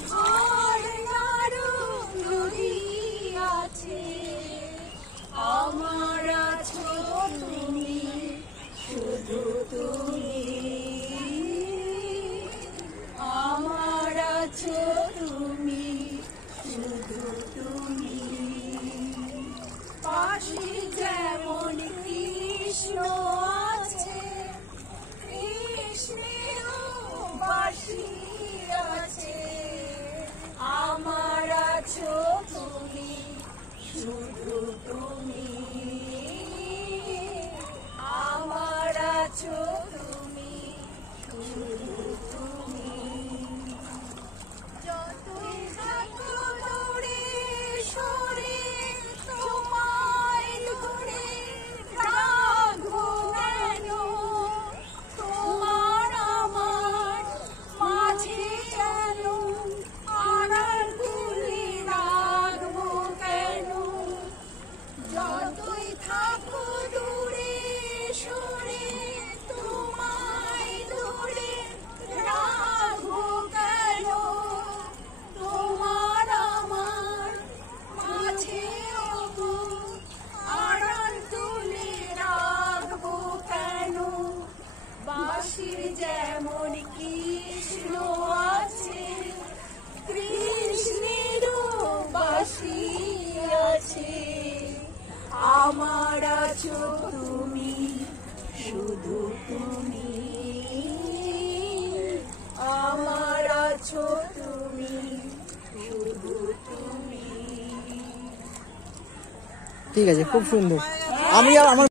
ঝর্ণারও নদী আছে, আমার আছো তুমি, শুধু তুমি, আমার আছো তুমি, শুধু তুমি। পাশে যেমন কৃষ্ণ আছে, কৃষ্ণেরও বাঁশি আছে, আমার আছো তুমি, শুধু তুমি, আমার আছো তুমি, শুধু তুমি। যতই থাকো দূরে সরে, তোমায় ধরে রাখবো কেন, তোমার আমার মাঝে যেন আড়াল তুলে রাখবো কেন। যতই থাকো দূরে সরে, তোমায় ধরে রাখবো কেন, তোমার আমার মাঝে আড়াল তুলে রাখবো কেন। বাঁশির যেমন কৃষ্ণ আছে, কৃষ্ণেরও বাঁশি আছে, আমার আছো তুমি, শুধু তুমি, আমার আছো তুমি, শুধু তুমি। ঠিক আছে, খুব সুন্দর। আমি আর আমার